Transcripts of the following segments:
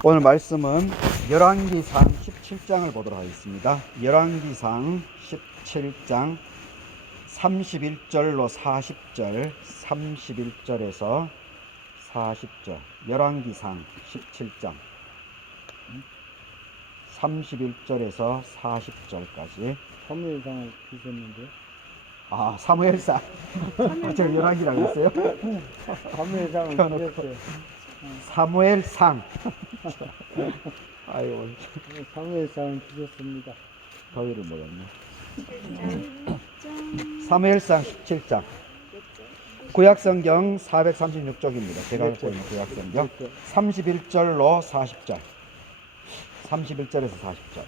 오늘 말씀은 열왕기상 17장을 보도록 하겠습니다. 열왕기상 17장 31절로 40절, 31절에서 40절. 열왕기상 17장 31절에서 40절까지. 사무엘상을 주셨는데. 아, 사무엘상. 제가 열왕기라고 했어요? 사무엘상을 주셨어요. 사무엘상. 아이고, 사무엘상을 주셨습니다. 더위를 먹었네. 사무엘상 17장. 구약성경 436쪽입니다. 제가 갖고 있는 구약성경 31절로 40절. 31절에서 40절.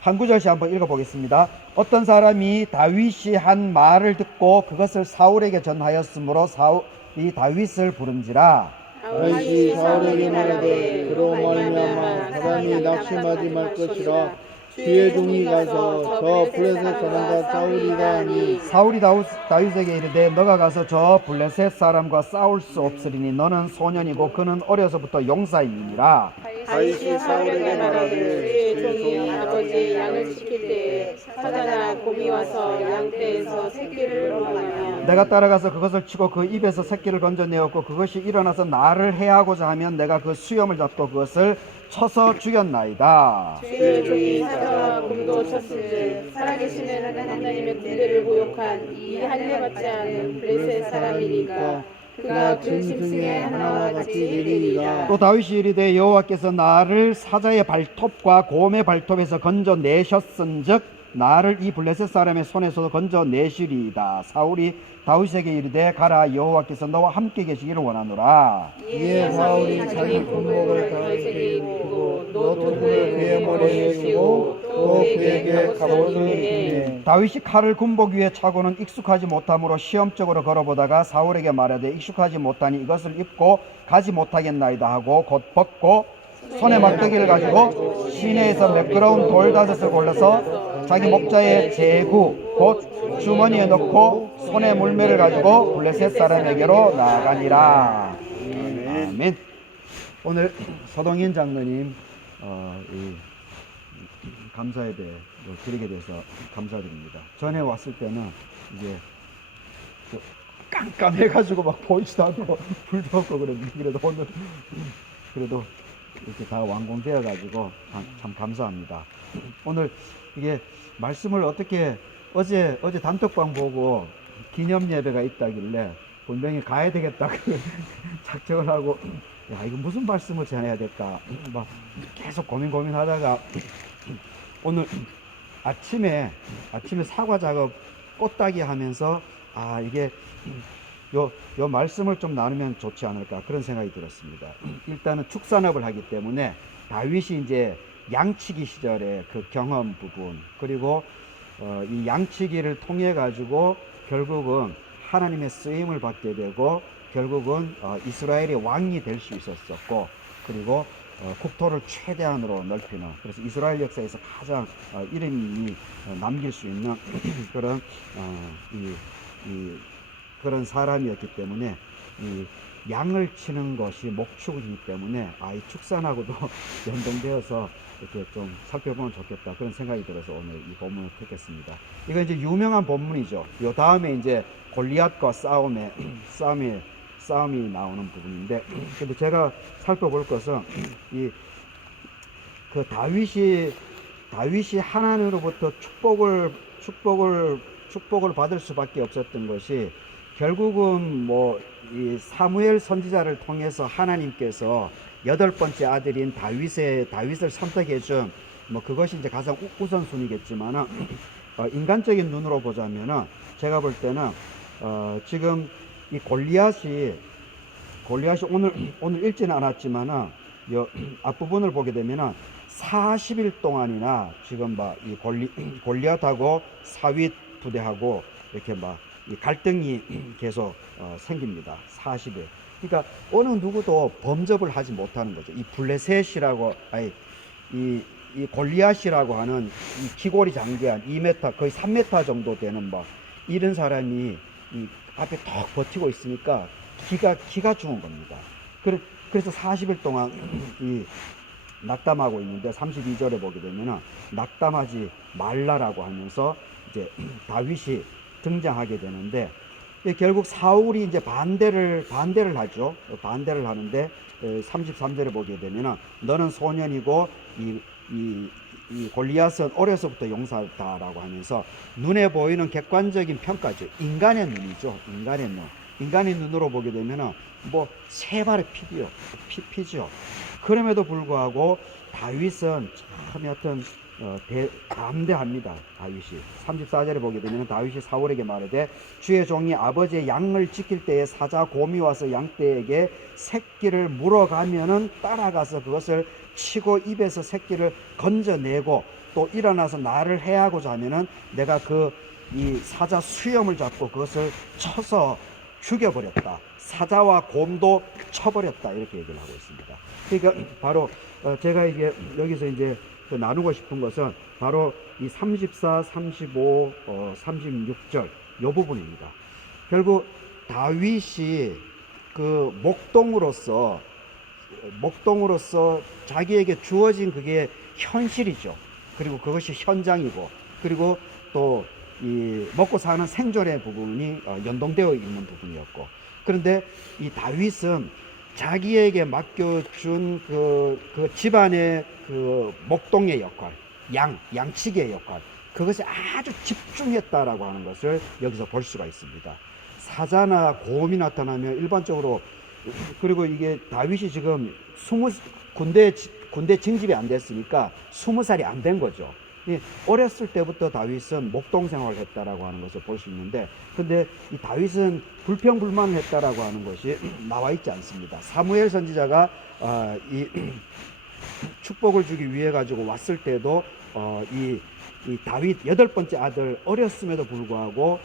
한 구절씩 한번 읽어보겠습니다. 어떤 사람이 다윗이 한 말을 듣고 그것을 사울에게 전하였으므로 사울이 다윗을 부른지라. 다윗이 사울에게 말하되 그로 말미암아 사람이 낙심하지 말 것이라 주의 종이 가서 저 블레셋 사람과 싸우리라 하니 사울이 다윗에게 이르되 너가 가서 저 블레셋 사람과 싸울 수 없으리니 너는 소년이고 그는 어려서부터 용사임이니라. 다윗이 사울에게 말하되 주의 종이 아버지의 양을 지킬 때에 사자나 곰이 와서 양떼에서 새끼를 물어가면 내가 따라가서 그것을 치고 그 입에서 새끼를 건져내었고 그것이 일어나서 나를 해하고자 하면 내가 그 수염을 잡고 그것을 쳐서 죽였나이다. 주의 종이 사자와 곰도 쳤은즉 살아계시는 하나님의 군대를 모욕한 이 할례받지 않은 블레셋 사람이니까 그가 그 짐승의 하나와 같이 되리이다. 또 다윗이 이르되 여호와께서 나를 사자의 발톱과 곰의 발톱에서 건져내셨은즉 나를 이 블레셋 사람의 손에서 건져내시리이다. 사울이 다윗에게 이르되 가라, 여호와께서 너와 함께 계시기를 원하노라. 이에 사울이 자기 군복을 다윗에게 입히고 노트를 그의 머리에 쓰고 또 그에게 갑옷을 주매 다윗이 칼을 군복 위에 차고는 익숙하지 못함으로 시험적으로 걸어보다가 사울에게 말하되 익숙하지 못하니 이것을 입고 가지 못하겠나이다 하고 곧 벗고 손에 막대기를 가지고 시내에서 매끄러운 돌 5을 골라서 자기 목자의 제구 곧 주머니에 넣고 손에 물매를 가지고 블레셋 사람에게로 나아가니라. 아멘. 오늘 서동인 장로님 이 감사예배 드리게 돼서 감사드립니다. 전에 왔을 때는 이제 깜깜해가지고 막 보이지도 않고 불도 없고 그랬는데 그래도 오늘 그래도 이렇게 다 완공되어가지고 참 감사합니다. 오늘 이게 말씀을 어떻게 어제 단톡방 보고 기념 예배가 있다길래 분명히 가야 되겠다 작정을 하고 야 이거 무슨 말씀을 전해야 될까 막 계속 고민하다가 오늘 아침에 사과 작업 꽃따기 하면서 아 이게 요 말씀을 좀 나누면 좋지 않을까 그런 생각이 들었습니다. 일단은 축산업을 하기 때문에 다윗이 이제 양치기 시절의 그 경험 부분 그리고 이 양치기를 통해 가지고 결국은 하나님의 쓰임을 받게 되고 결국은 이스라엘의 왕이 될 수 있었었고 그리고 국토를 최대한으로 넓히는 그래서 이스라엘 역사에서 가장 이름이 남길 수 있는 그런 그런 사람이었기 때문에 이 양을 치는 것이 목축이기 때문에 이 축산하고도 연동되어서 이렇게 좀 살펴보면 좋겠다 그런 생각이 들어서 오늘 이 본문을 택했습니다. 이거 이제 유명한 본문이죠. 요 다음에 이제 골리앗과 싸움이 나오는 부분인데 근데 제가 살펴볼 것은 그 다윗이 하나님으로부터 축복을 받을 수밖에 없었던 것이 결국은 뭐 이 사무엘 선지자를 통해서 하나님께서 8번째 아들인 다윗을 선택해 준 뭐 그것이 이제 가장 우선순위겠지만은 인간적인 눈으로 보자면은 제가 볼 때는 지금 이 골리앗이 오늘 읽지는 않았지만은 요 앞부분을 보게 되면은 40일 동안이나 지금 이 골리앗하고 사윗 부대하고 이렇게 이 갈등이 계속 생깁니다. 40일. 그러니까 어느 누구도 범접을 하지 못하는 거죠. 이 블레셋이라고 이 골리앗이라고 하는 이 기골이 장대한 2m 거의 3m 정도 되는 이런 사람이 이 앞에 턱 버티고 있으니까 기가 죽은 겁니다. 그래서 40일 동안 이 낙담하고 있는데 32절에 보게 되면은 낙담하지 말라라고 하면서 이제 다윗이 등장하게 되는데, 결국 사울이 이제 반대를 하죠. 반대를 하는데 33절에 보게 되면은 너는 소년이고 이 골리앗은 어려서부터 용사다라고 하면서 눈에 보이는 객관적인 평가죠. 인간의 눈이죠. 인간의 눈으로 보게 되면은 뭐 세 발의 피죠. 그럼에도 불구하고 다윗은 참 여튼 담대합니다. 다윗이 34절에 보게 되면 다윗이 사울에게 말하되 주의 종이 아버지의 양을 지킬 때에 사자 곰이 와서 양떼에게 새끼를 물어가면은 따라가서 그것을 치고 입에서 새끼를 건져내고 또 일어나서 나를 해하고자 하면은 내가 이 사자 수염을 잡고 그것을 쳐서 죽여버렸다. 사자와 곰도 쳐버렸다. 이렇게 얘기를 하고 있습니다. 그러니까 바로 제가 이게 여기서 이제 나누고 싶은 것은 바로 이 34, 35, 36절 이 부분입니다. 결국 다윗이 그 목동으로서 자기에게 주어진 그게 현실이죠. 그리고 그것이 현장이고, 그리고 또 이 먹고 사는 생존의 부분이 연동되어 있는 부분이었고, 그런데 이 다윗은 자기에게 맡겨준 그 집안의 그 목동의 역할, 양치기의 역할, 그것에 아주 집중했다라고 하는 것을 여기서 볼 수가 있습니다. 사자나 곰이 나타나면 일반적으로, 그리고 이게 다윗이 지금 군대 징집이 안 됐으니까 20살이 안 된 거죠. 어렸을 때부터 다윗은 목동 생활을 했다라고 하는 것을 볼 수 있는데, 근데 이 다윗은 불평불만을 했다라고 하는 것이 나와 있지 않습니다. 사무엘 선지자가 이 축복을 주기 위해 가지고 왔을 때도 이 다윗 8번째 아들 어렸음에도 불구하고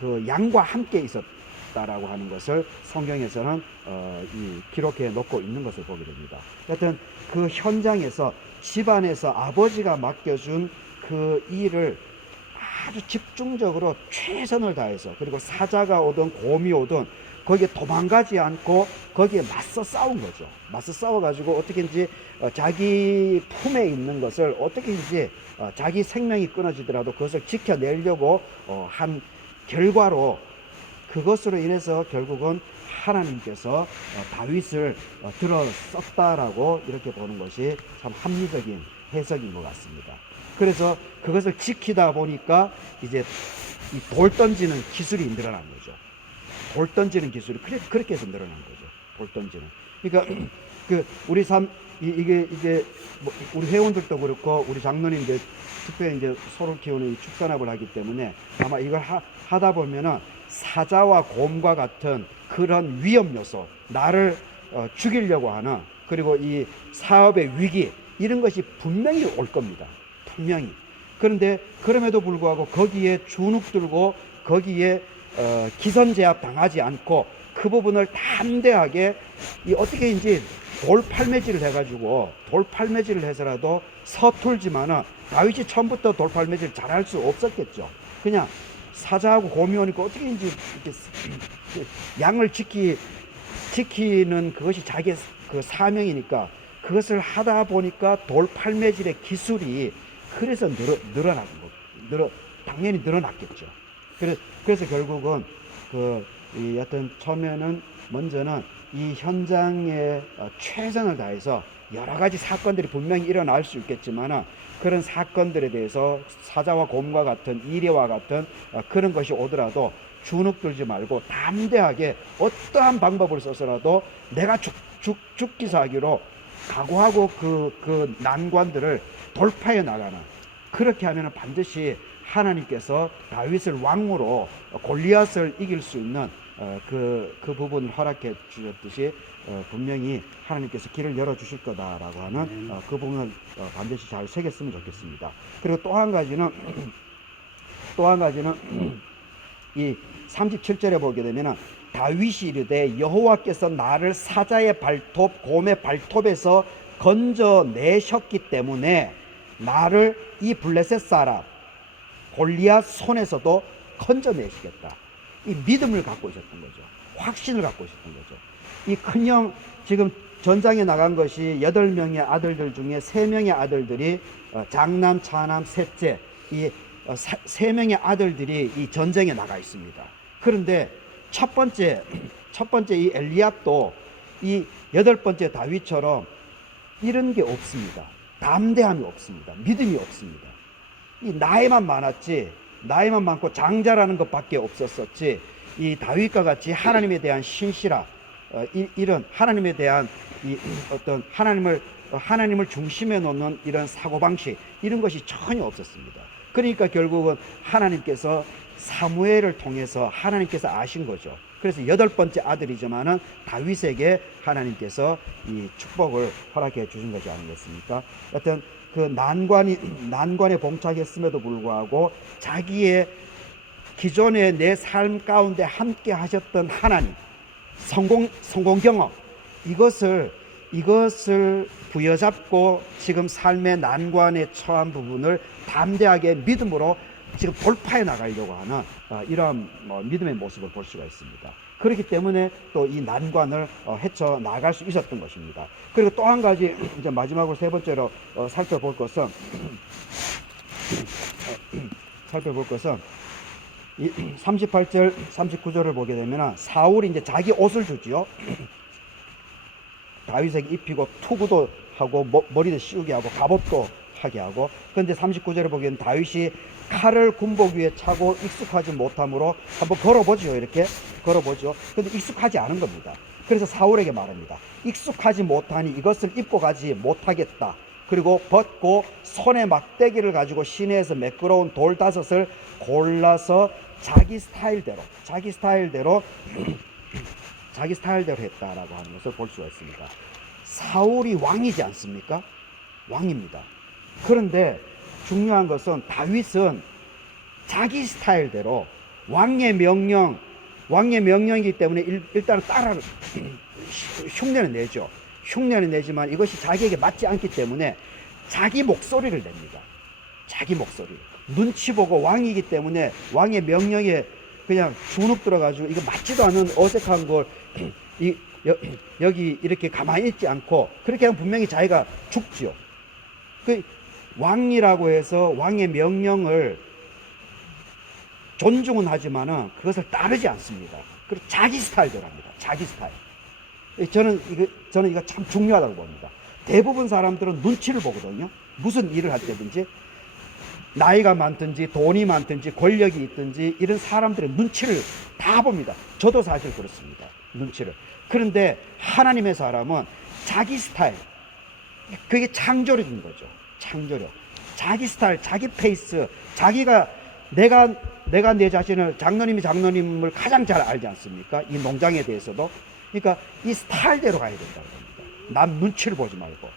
그 양과 함께 있었다라고 하는 것을 성경에서는 기록해 놓고 있는 것을 보게 됩니다. 하여튼 그 현장에서, 집안에서 아버지가 맡겨준 그 일을 아주 집중적으로 최선을 다해서, 그리고 사자가 오든 곰이 오든 거기에 도망가지 않고 거기에 맞서 싸운 거죠. 맞서 싸워가지고 어떻게든지 자기 품에 있는 것을 어떻게든지 자기 생명이 끊어지더라도 그것을 지켜내려고 한 결과로, 그것으로 인해서 결국은 하나님께서 다윗을 들어 썼다라고 이렇게 보는 것이 참 합리적인 해석인 것 같습니다. 그래서 그것을 지키다 보니까 이제 이 돌 던지는 기술이 늘어난 거죠. 돌 던지는 기술이 그렇게 해서 늘어난 거죠. 돌 던지는. 그러니까 이게 뭐 우리 회원들도 그렇고 우리 장로님들 특별히 이제 소를 키우는 이 축산업을 하기 때문에 아마 이걸 하다 보면은 사자와 곰과 같은 그런 위험 요소, 나를 죽이려고 하는, 그리고 이 사업의 위기, 이런 것이 분명히 올 겁니다. 분명히. 그런데 그럼에도 불구하고 거기에 주눅들고 거기에 기선제압 당하지 않고 그 부분을 담대하게 어떻게인지 돌팔매질을 해가지고, 돌팔매질을 해서라도 서툴지만은 다윗이 처음부터 돌팔매질 잘할 수 없었겠죠. 그냥 사자하고 곰이 오니까 어떻게인지 이렇게 양을 지키는 그것이 자기의 그 사명이니까 그것을 하다 보니까 돌팔매질의 기술이 그래서 늘어난 거, 당연히 늘어났겠죠. 그래서 결국은 여튼 처음에는 먼저는 이 현장에 최선을 다해서 여러 가지 사건들이 분명히 일어날 수 있겠지만 그런 사건들에 대해서 사자와 곰과 같은 이래와 같은 그런 것이 오더라도 주눅들지 말고 담대하게 어떠한 방법을 써서라도 내가 죽기 사기로 각오하고 그 난관들을 돌파해 나가는, 그렇게 하면 반드시 하나님께서 다윗을 왕으로 골리앗을 이길 수 있는 그 부분을 허락해 주셨듯이 분명히 하나님께서 길을 열어주실 거다라고 하는 그 부분을 반드시 잘 새겼으면 좋겠습니다. 그리고 또 한 가지는 이 37절에 보게 되면 다윗이 이르되 여호와께서 나를 사자의 발톱 곰의 발톱에서 건져내셨기 때문에 나를 이 블레셋 사람 골리앗 손에서도 건져내시겠다. 이 믿음을 갖고 있었던 거죠. 확신을 갖고 있었던 거죠. 이 큰형 지금 전장에 나간 것이 8명의 아들들 중에 3명의 아들들이 장남, 차남, 셋째 이 3명의 아들들이 이 전쟁에 나가 있습니다. 그런데 첫 번째 이 엘리압도 이 8번째 다윗처럼 이런 게 없습니다. 담대함이 없습니다. 믿음이 없습니다. 이 나이만 많았지, 나이만 많고 장자라는 것밖에 없었었지, 이 다윗과 같이 하나님에 대한 신실함, 이런 하나님에 대한 이 어떤 하나님을 중심에 놓는 이런 사고방식, 이런 것이 전혀 없었습니다. 그러니까 결국은 하나님께서 사무엘을 통해서 하나님께서 아신 거죠. 그래서 8번째 아들이지만은 다윗에게 하나님께서 이 축복을 허락해 주신 것이 아니겠습니까? 어떤 그 난관에 봉착했음에도 불구하고 자기의 기존의 내 삶 가운데 함께 하셨던 하나님, 성공 경험, 이것을 부여잡고 지금 삶의 난관에 처한 부분을 담대하게 믿음으로 지금 돌파해 나가려고 하는 이러한 믿음의 모습을 볼 수가 있습니다. 그렇기 때문에 또 이 난관을 헤쳐 나갈 수 있었던 것입니다. 그리고 또 한 가지 이제 마지막으로 세 번째로 살펴볼 것은 이 38절 39절을 보게 되면 사울이 이제 자기 옷을 주지요. 다윗에게 입히고 투구도 하고 머리도 씌우게 하고 갑옷도 하게 하고. 그런데 39절에 보기에는 다윗이 칼을 군복 위에 차고 익숙하지 못함으로 한번 걸어보죠. 이렇게 걸어보죠. 그런데 익숙하지 않은 겁니다. 그래서 사울에게 말합니다. 익숙하지 못하니 이것을 입고 가지 못하겠다. 그리고 벗고 손에 막대기를 가지고 시내에서 매끄러운 돌 5을 골라서 자기 스타일대로 했다라고 하는 것을 볼 수가 있습니다. 사울이 왕이지 않습니까? 왕입니다. 그런데 중요한 것은 다윗은 자기 스타일대로 왕의 명령이기 때문에 일단 흉내는 내죠. 흉내는 내지만 이것이 자기에게 맞지 않기 때문에 자기 목소리를 냅니다. 자기 목소리. 눈치 보고 왕이기 때문에 왕의 명령에 그냥 주눅 들어가지고 이거 맞지도 않은 어색한 걸 여기 이렇게 가만히 있지 않고 그렇게 하면 분명히 자기가 죽지요. 그 왕이라고 해서 왕의 명령을 존중은 하지만은 그것을 따르지 않습니다. 그리고 자기 스타일대로 합니다. 자기 스타일. 저는 이거 참 중요하다고 봅니다. 대부분 사람들은 눈치를 보거든요. 무슨 일을 할 때든지 나이가 많든지 돈이 많든지 권력이 있든지 이런 사람들의 눈치를 다 봅니다. 저도 사실 그렇습니다. 눈치를. 그런데 하나님의 사람은 자기 스타일, 그게 창조력인 거죠. 창조력. 자기 스타일, 자기 페이스, 내가 내 자신을, 장로님을 가장 잘 알지 않습니까? 이 농장에 대해서도. 그러니까 이 스타일대로 가야 된다는 겁니다. 남 눈치를 보지 말고.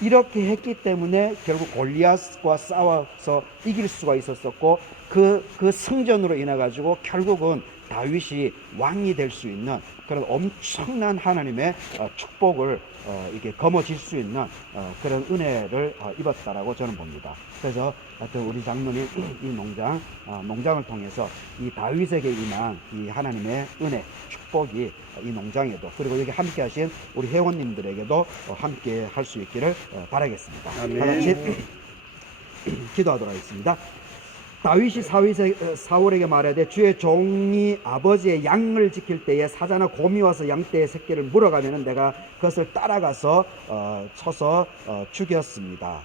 이렇게 했기 때문에 결국 골리앗과 싸워서 이길 수가 있었었고, 그 승전으로 인해 가지고 결국은 다윗이 왕이 될 수 있는 그런 엄청난 하나님의 축복을 이게 거머쥘 수 있는 그런 은혜를 입었다라고 저는 봅니다. 그래서 하여튼 우리 장로님 이 농장을 통해서 이 다윗에게 임한 이 하나님의 은혜, 축복이 이 농장에도, 그리고 여기 함께 하신 우리 회원님들에게도 함께 할 수 있기를 바라겠습니다. 다 같이 기도하도록 하겠습니다. 다윗이 사울에게 말하되 주의 종이 아버지의 양을 지킬 때에 사자나 곰이 와서 양떼의 새끼를 물어가면 내가 그것을 따라가서 쳐서 죽였습니다.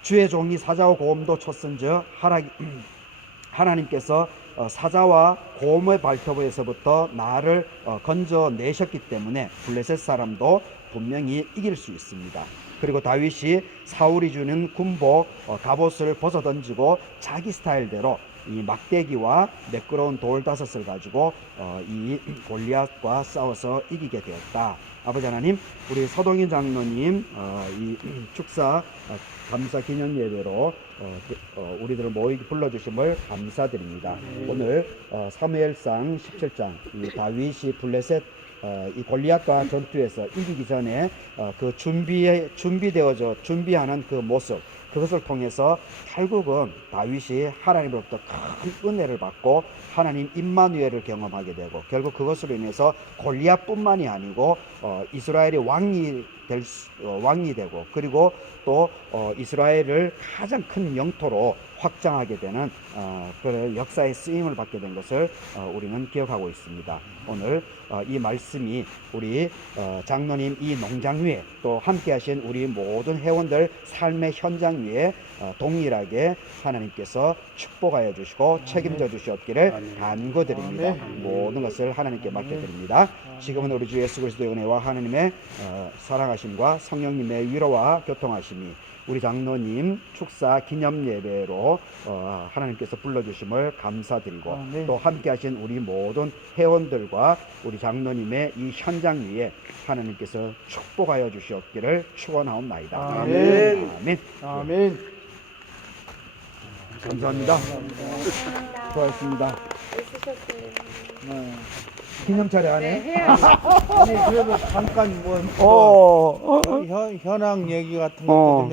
주의 종이 사자와 곰도 쳤은즉 하나님께서 사자와 곰의 발톱에서부터 나를 건져내셨기 때문에 블레셋 사람도 분명히 이길 수 있습니다. 그리고 다윗이 사울이 주는 군복 갑옷을 벗어던지고 자기 스타일대로 이 막대기와 매끄러운 돌 5을 가지고 이 골리앗과 싸워서 이기게 되었다. 아버지 하나님, 우리 서동인 장로님 이 축사 감사 기념 예배로 우리들을 모이게 불러주심을 감사드립니다. 오늘 사무엘상 17장 이 다윗이 블레셋 이 골리앗과 전투에서 이기기 전에 그 준비하는 그 모습, 그것을 통해서 결국은 다윗이 하나님으로부터 큰 은혜를 받고 하나님 임마누엘을 경험하게 되고 결국 그것으로 인해서 골리앗뿐만이 아니고 이스라엘의 왕이 되고 그리고 또 이스라엘을 가장 큰 영토로 확장하게 되는 그런 역사의 쓰임을 받게 된 것을 우리는 기억하고 있습니다. 오늘 이 말씀이 우리 장로님 이 농장 위에 또 함께 하신 우리 모든 회원들 삶의 현장 위에 동일하게 하나님께서 축복하여 주시고 책임져 주시옵기를 간구드립니다. 모든 것을 하나님께 맡겨드립니다. 지금은 우리 주 예수 그리스도의 은혜와 하나님의 사랑하심과 성령님의 위로와 교통하심이 우리 장로님 축사 기념 예배로 하나님께서 불러주심을 감사드리고 또 함께 하신 우리 모든 회원들과 우리 장로님의 이 현장 위에 하나님께서 축복하여 주시옵기를 축원하옵나이다. 아멘. 아멘. 아멘. 감사합니다. 수고하셨습니다. 있으셨어요. 기념 차례 하네. 네, 해야죠. 아니 그래도 잠깐 뭐 현황 얘기 같은 것도 좀